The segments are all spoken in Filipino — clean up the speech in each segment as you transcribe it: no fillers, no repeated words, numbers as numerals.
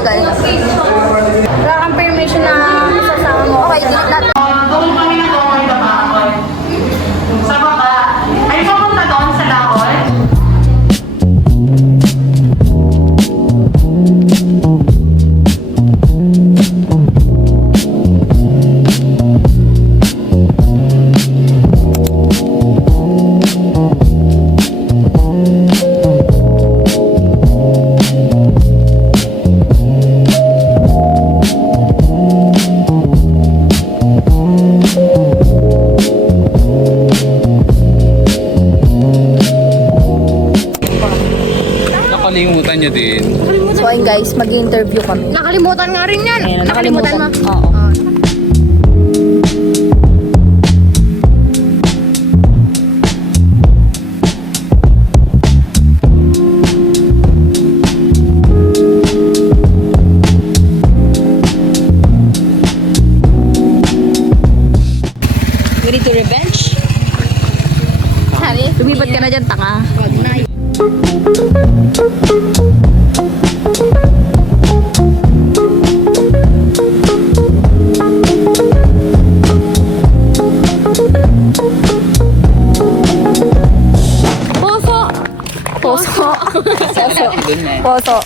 guys. Wala kang permission na sasama mo. Okay, delete natin. Doon kami nag-okay na bakod. Sa baba. Ay, pupunta doon sa lakot. Nakalimutan nyo din. So ayun guys, mag-interview kami. Nakalimutan nga rin yan. Ayun, Nakalimutan mo. Oo. Ready to revenge? Hari, lumipat ka na dyan, tanga. Wag na. Poso. Poso.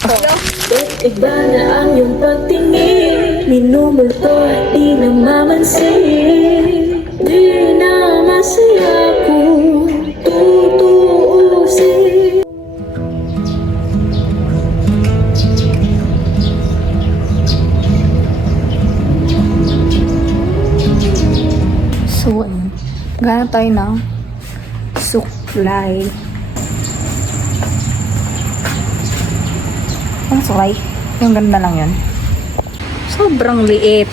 Iba na ang iyong pagtingin, minumulto at di namamansin. Di na masaya kung tutuusin. So, ayun. Gana tayo ng suklay. Ang suklay? Yung ganda lang yun. Sobrang liit.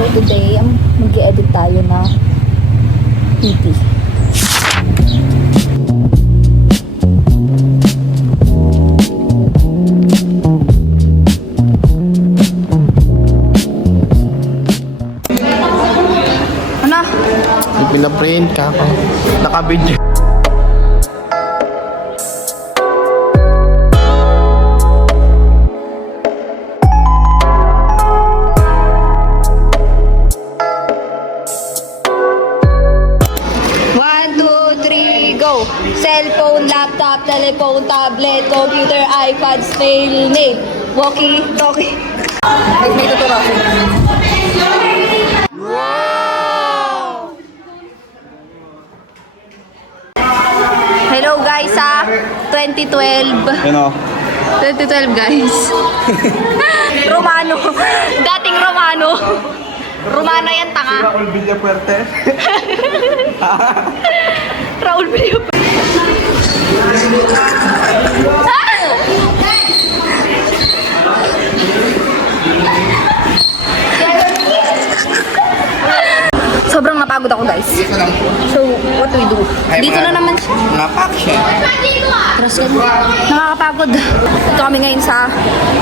So, today, mag-i-edit tayo na PT. Ano? Pinaprint ka ako. Naka-video. Go! Cellphone, laptop, telephone, tablet, computer, iPad, snail, mail, walkie, talkie. May tuturo ako. Hello guys 2012. Ano? 2012 guys. Romano. Dating Romano. Romano yan, tanga. Raul Villapuerte. Raul Villapuerte. Sobrang napagod ako guys. So, what do we do? Dito na naman siya. Napak siya. Trust ka. Nakakapagod. Dito kami ngayon sa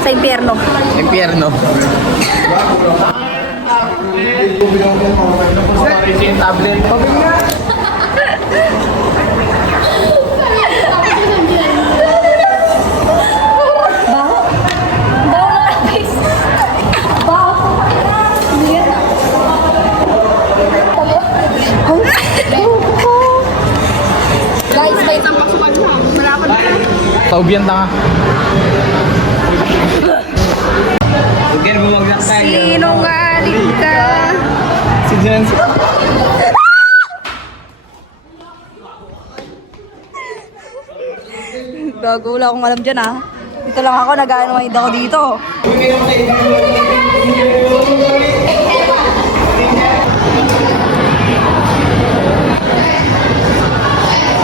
impyerno. Impyerno. Tablet. Guys, may isang pasukan na. Malapad na. Taubyan tanga. Sinungaling ka. Si Jen. Gago, wala akong alam dyan ah. Dito lang ako, nag-ano-mind ako dito.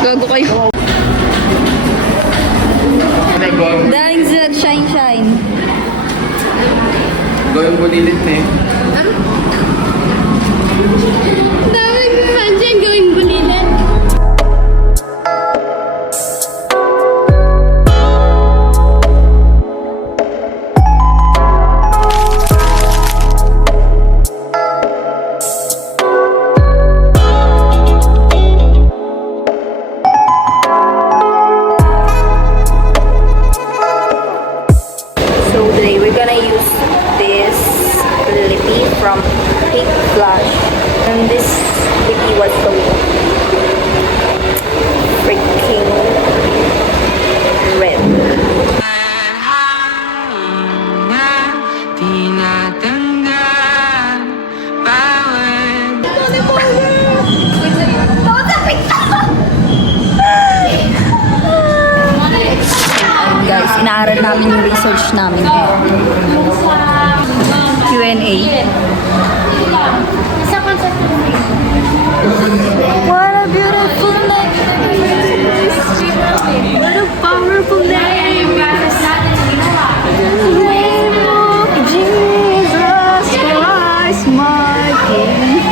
Gago kayo. Daing zat, shine. Gawin ko lilit na eh. Dami man dyan gawing bulilan. was so freaking red. Guys, inaaral namin yung research namin. Q&A. What a beautiful night. What a powerful name! Jesus Christ, my King.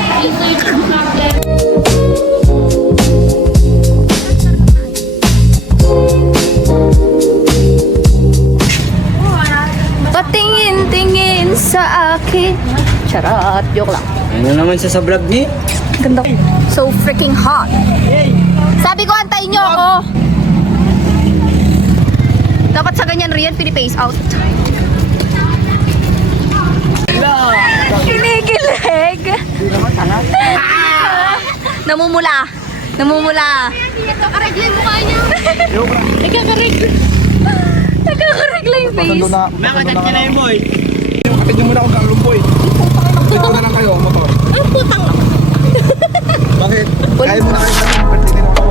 Patingin-tingin sa akin. Charot, joke lang. Ano naman siya sa vlog niya? Ganda ko. So freaking hot. Sabi ko, antayin nyo ako. Dapat sa ganyan, Rian, pinipace out. Kinikilig. Namumula. Namumula. Nagkakaregla yung mukha niya. Nagkakaregla. Nagkakaregla yung face. Makatat ka na yun, boy. Kapit niyo muna akong kalong, boy. Dito na lang kayo, motor. Ang putang. Bakit? Kaya mo na kayo sa pagpapalitin ako.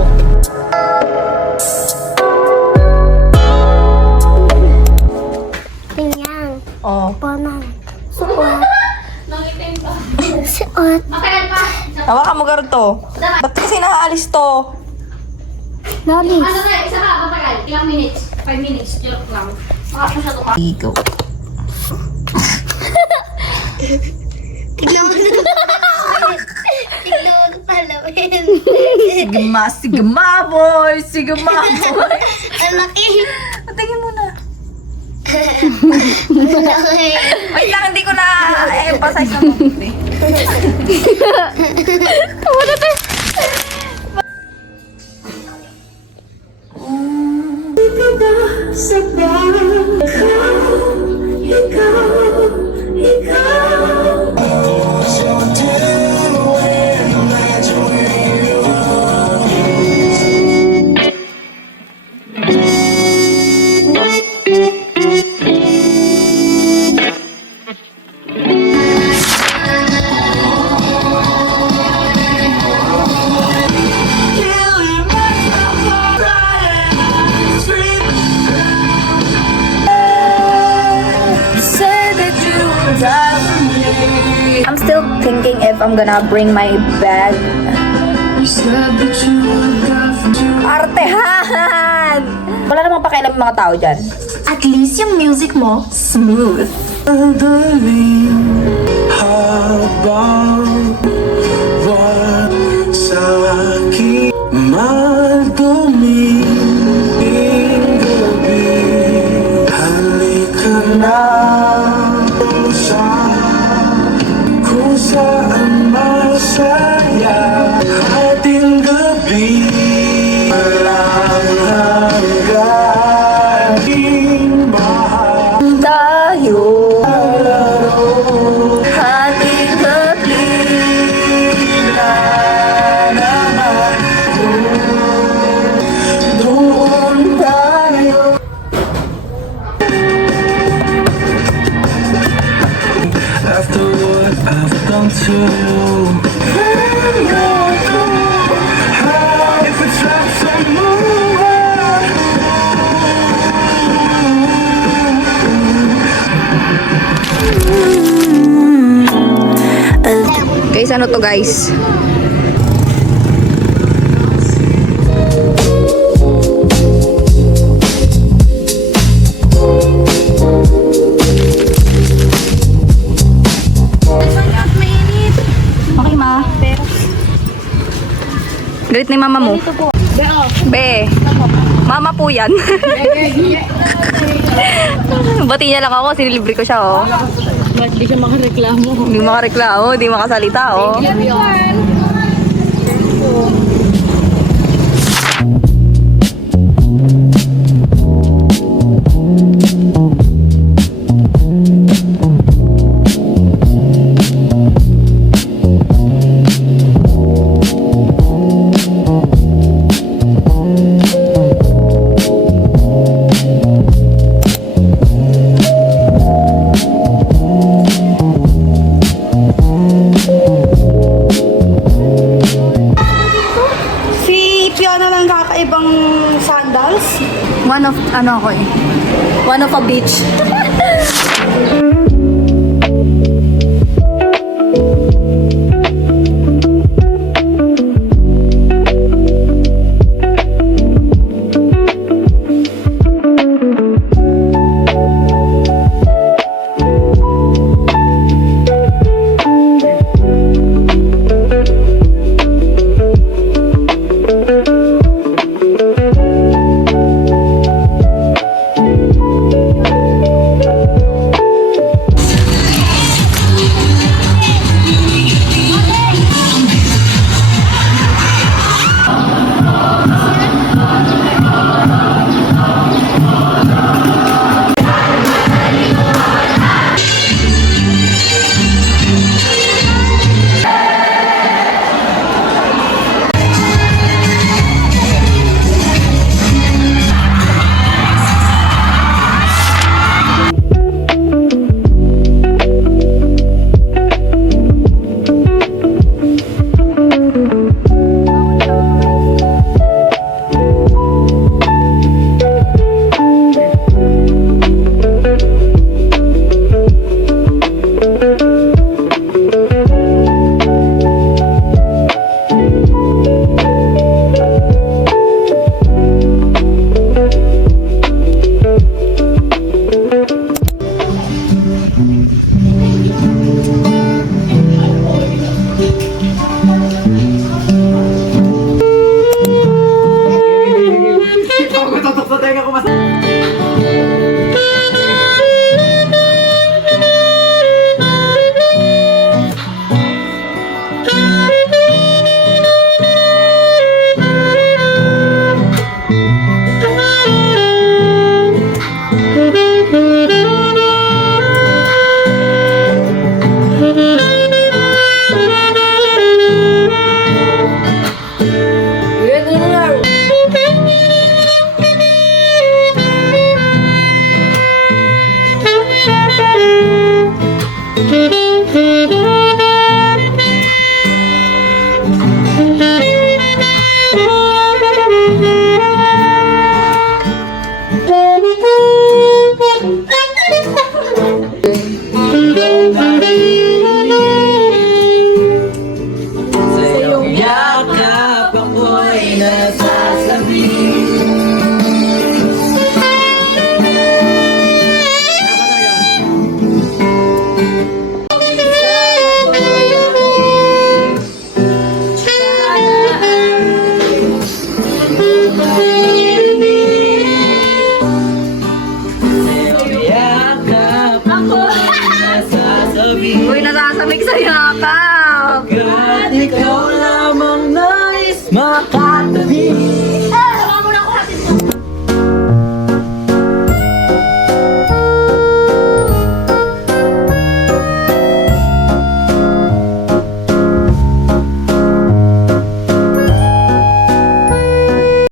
Tingnan. Oh. Panang. Suot. Suot. Hawakan mo to. Ba't kasi nakaalis to? Loli. Ano na, isa ka, matagal. Ilang minutes? 5 minutes. Joke lang. Makapos siya tumakas. Ego. Tignan mo na. Tignan mo na palawin. Sigma, sigma boy! Sigma boy! Ang laki. Patingin mo na. Ang laki. Wait lang, hindi ko na emphasize na mabuti. Wala to. I'm still thinking if I'm gonna bring my bag. Artehan! Wala namang pakialam yung mga tao dyan. At least yung music mo, smooth. Tayo hating katlina naman doon tayo. After what I've done to you, if it's not some move on. Guys, ano to guys? Okay ma. Galit ni mama mo. Be. Mama po yan. Bati niya lang ako, sinilibre ko siya oh. Ba't di ka makareklamo? Hindi makareklamo, hindi makasalita oh. ano ako eh. One of a beach. Uy, nasasamig sa yakan.